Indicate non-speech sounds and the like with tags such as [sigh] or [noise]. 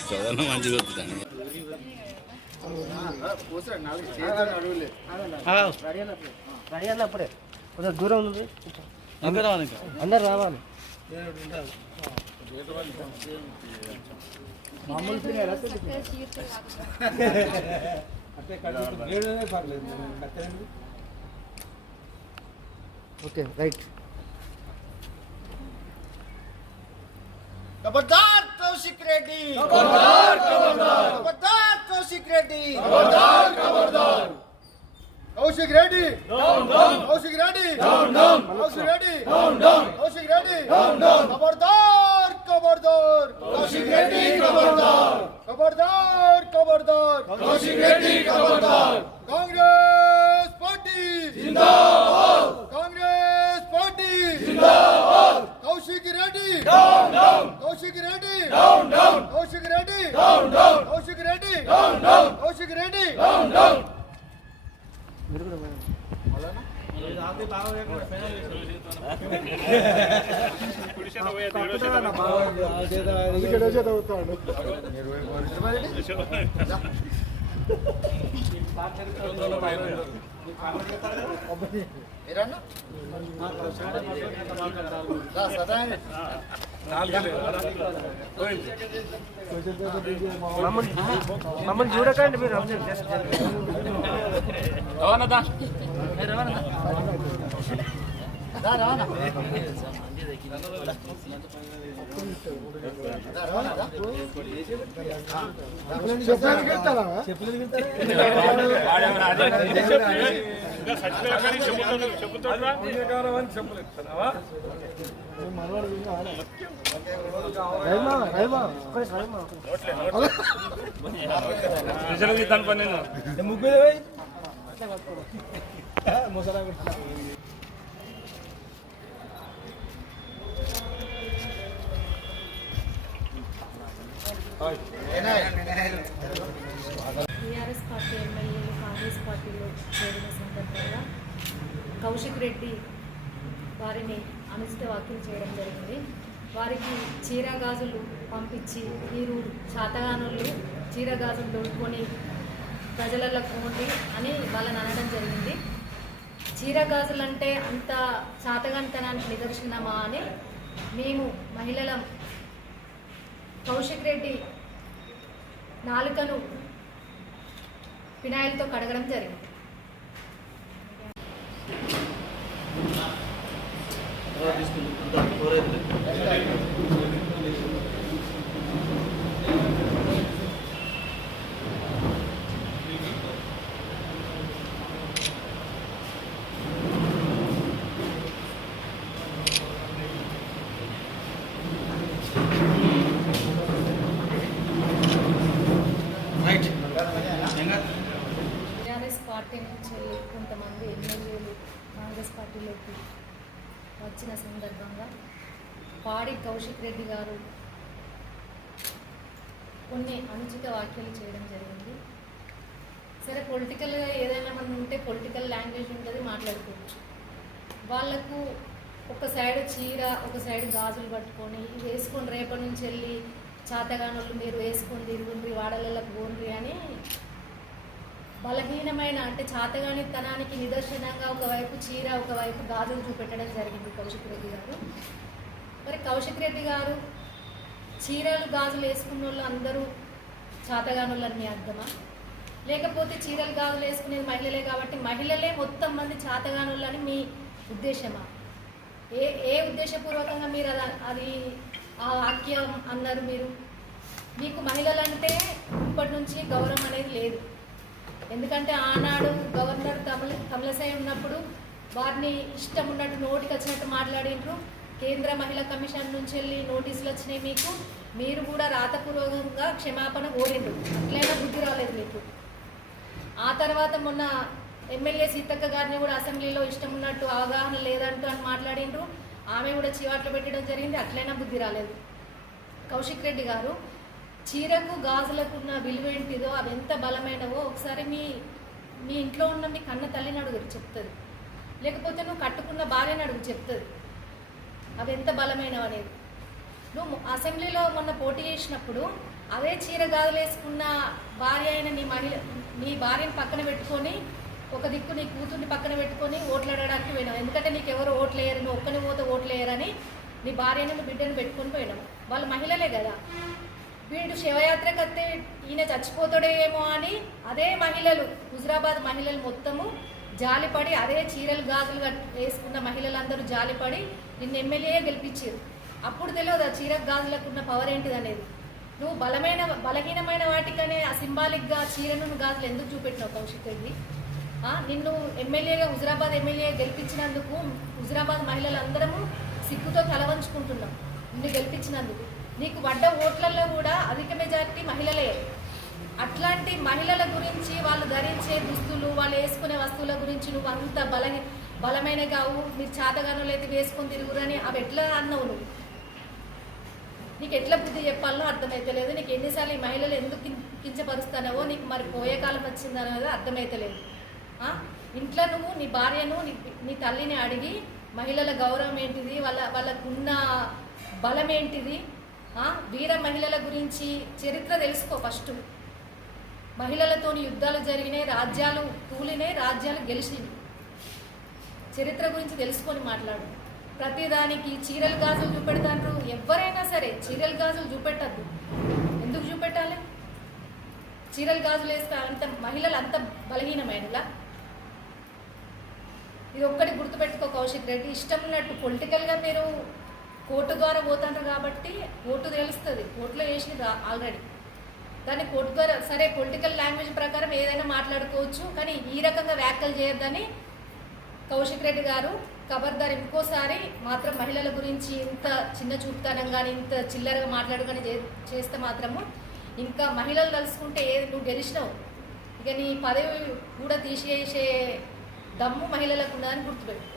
చదవడం [laughs] మంచిగా వస్తుందండి రెడీ అన్నప్పుడే కొంచెం దూరం ఉంది అందరు రావాలి మామూలు ఓకే రైట్ खबरदार कौशिक रेड्डी खबरदार खबरदार खबरदार कौशिक रेड्डी खबरदार खबरदार Kaushik Reddy down down Kaushik Reddy down down Kaushik మమ్మల్ని మమ్మల్ని చూడకండి మీరు జస్ట్ రా, రా, రా. రా, రా, రా. రైమా రైమా ఒక్క రైమా ముగ్గురు టీఆర్ఎస్ పార్టీ ఎమ్మెల్యేలు కాంగ్రెస్ పార్టీలో చేరిన సందర్భంగా కౌశిక్ రెడ్డి వారిని అనిష్ట వ్యాఖ్యలు చేయడం జరిగింది. వారికి చీరగాజులు పంపించి మీరు శాతగానులు చీరగాజులు దొడుకొని ప్రజలలో పోండి అని వాళ్ళని అనడం జరిగింది. చీర గాజులు అంటే అంత చాతగంతనానికి నిదర్శనమా అని మేము మహిళల కౌశిక్ రెడ్డి నాలుకను ఫినాయిల్తో కడగడం జరిగింది. టీఆర్ఎస్ పార్టీ నుంచి కొంతమంది ఎమ్మెల్యేలు కాంగ్రెస్ పార్టీలోకి వచ్చిన సందర్భంగా పాడి కౌశిక్ రెడ్డి గారు కొన్ని అనుచిత వ్యాఖ్యలు చేయడం జరిగింది. సరే పొలిటికల్గా ఏదైనా మనం ఉంటే పొలిటికల్ లాంగ్వేజ్ ఉంటుంది మాట్లాడుకోవచ్చు. వాళ్ళకు ఒక సైడ్ చీర ఒక సైడ్ గాజులు పట్టుకొని వేసుకొని రేపటి నుంచి వెళ్ళి చాతగానోళ్ళు మీరు వేసుకొని తిరుగుండ్రి వాడలకు పోండ్రి అని బలహీనమైన అంటే చాతగాని తనానికి నిదర్శనంగా ఒకవైపు చీర ఒకవైపు గాజులు చూపెట్టడం జరిగింది కౌశిక్ రెడ్డి గారు. మరి కౌశిక్ రెడ్డి గారు చీరలు గాజులు వేసుకున్న వాళ్ళు అందరూ చాతగానులని మీ అర్థమా? లేకపోతే చీరలు గాజులు వేసుకునేది మహిళలే కాబట్టి మహిళలే మొత్తం మంది చాతగానులని మీ ఉద్దేశమా? ఏ ఏ ఉద్దేశపూర్వకంగా మీరు అది ఆ వాక్యం అన్నారు మీరు? మీకు మహిళలంటే ఇప్పటి నుంచి గౌరవం అనేది లేదు. ఎందుకంటే ఆనాడు గవర్నర్ కమల తమిళసై ఉన్నప్పుడు వారిని ఇష్టం ఉన్నట్టు నోటికి వచ్చినట్టు మాట్లాడిండ్రు. కేంద్ర మహిళా కమిషన్ నుంచి వెళ్ళి నోటీసులు వచ్చినాయి మీకు. మీరు కూడా రాతపూర్వకంగా క్షమాపణ కోరిండ్రు. అట్లయినా బుద్ధి రాలేదు మీకు. ఆ తర్వాత మొన్న ఎమ్మెల్యే సీతక్క గారిని కూడా అసెంబ్లీలో ఇష్టం ఉన్నట్టు అవగాహన లేదంటూ అని మాట్లాడిండ్రు. ఆమె కూడా చివాట్లు పెట్టడం జరిగింది. అట్లయినా బుద్ధి రాలేదు. కౌశిక్ రెడ్డి గారు చీరకు గాజులకు ఉన్న విలువ ఏంటిదో అవి ఎంత బలమైనవో ఒకసారి మీ మీ ఇంట్లో ఉన్న మీ కన్న తల్లిని అడుగు చెప్తుంది. లేకపోతే నువ్వు కట్టుకున్న భార్యని అడుగు చెప్తుంది. అవి ఎంత బలమైనవి అనేది. నువ్వు అసెంబ్లీలో మొన్న పోటీ చేసినప్పుడు అదే చీర గాజులు వేసుకున్న భార్య అయిన నీ మహిళ నీ భార్యను పక్కన పెట్టుకొని ఒక దిక్కు నీ కూతుర్ని పక్కన పెట్టుకొని ఓట్లు అడగడానికి పోయినావు. ఎందుకంటే నీకు ఎవరు ఓట్లేయరు నువ్వు ఒక్కని పోతే ఓట్లేయరని నీ భార్యని నీ బిడ్డను పెట్టుకొని పోయినావు. వాళ్ళు మహిళలే కదా. వీడు శివయాత్రకు వస్తే ఈయన చచ్చిపోతాడేమో అని అదే మహిళలు హుజరాబాద్ మహిళలు మొత్తము జాలిపడి అదే చీరలు గాజులు వేసుకున్న మహిళలందరూ జాలిపడి నిన్ను ఎమ్మెల్యే గెలిపించారు. అప్పుడు తెలియదు ఆ చీర గాజులకు ఉన్న పవర్ ఏంటిది అనేది. నువ్వు బలమైన బలహీనమైన వాటికనే ఆ సింబాలిక్గా చీరను గాజులు ఎందుకు చూపెట్టినావు కౌశిక్ రెడ్డి? నిన్ను ఎమ్మెల్యేగా హుజరాబాద్ ఎమ్మెల్యే గెలిపించినందుకు హుజరాబాద్ మహిళలందరము సిగ్గుతో తలవంచుకుంటున్నాం. నిన్ను గెలిపించినందుకు. నీకు పడ్డ ఓట్లలో కూడా అధిక మెజారిటీ మహిళలే. అట్లాంటి మహిళల గురించి వాళ్ళు ధరించే దుస్తులు వాళ్ళు వేసుకునే వస్తువుల గురించి నువ్వు అంత బల బలమైన కావు మీరు చాతగానో అయితే వేసుకొని తిరుగురని అవి ఎట్లా అన్నావు నువ్వు? నీకు ఎట్లా బుద్ధి చెప్పాలో అర్థమైతలేదు నీకు ఎన్నిసార్లు ఈ మహిళలు ఎందుకు కించపరుస్తానవో నీకు మరి పోయే కాలం వచ్చిందనేది అర్థమైతలేదు ఇంట్లో నువ్వు నీ భార్యను నీ తల్లిని అడిగి మహిళల గౌరవం ఏంటిది? వాళ్ళ వాళ్ళకున్న బలం ఏంటిది? వీర మహిళల గురించి చరిత్ర తెలుసుకో ఫస్ట్. మహిళలతోని యుద్ధాలు జరిగినాయి రాజ్యాలు కూలినాయి రాజ్యాలు గెలిచినాయి చరిత్ర గురించి తెలుసుకొని మాట్లాడు. ప్రతిదానికి చీరలు గాజులు చూపెడతాండ్రు. ఎవరైనా సరే చీరలు గాజులు చూపెట్టద్దు. ఎందుకు చూపెట్టాలి? చీరలు గాజులు వేస్తే అంత మహిళలు అంత బలహీనమైనలా? ఇది ఒక్కటి గుర్తుపెట్టుకో కౌశిక్ రెడ్డి. ఇష్టం ఉన్నట్టు పొలిటికల్గా మీరు కోర్టు ద్వారా పోతాండ్రు కాబట్టి ఓటు తెలుస్తుంది. కోర్టులో వేసింది ఆల్రెడీ దాన్ని కోర్టు ద్వారా సరే పొలిటికల్ లాంగ్వేజ్ ప్రకారం ఏదైనా మాట్లాడుకోవచ్చు కానీ ఈ రకంగా వ్యాఖ్యలు చేయొద్దని కౌశిక్ రెడ్డి గారు ఖబర్దార్ ఇంకోసారి మాత్రం మహిళల గురించి ఇంత చిన్న చూపుతానం కానీ ఇంత చిల్లరగా మాట్లాడు కానీ చే- చేస్తే మాత్రము ఇంకా మహిళలు తలుసుకుంటే ఏది నువ్వు గెలిచినావు. ఇక నీ పదవి కూడా తీసేసే దమ్ము మహిళలకు ఉన్నదని గుర్తుపెట్టు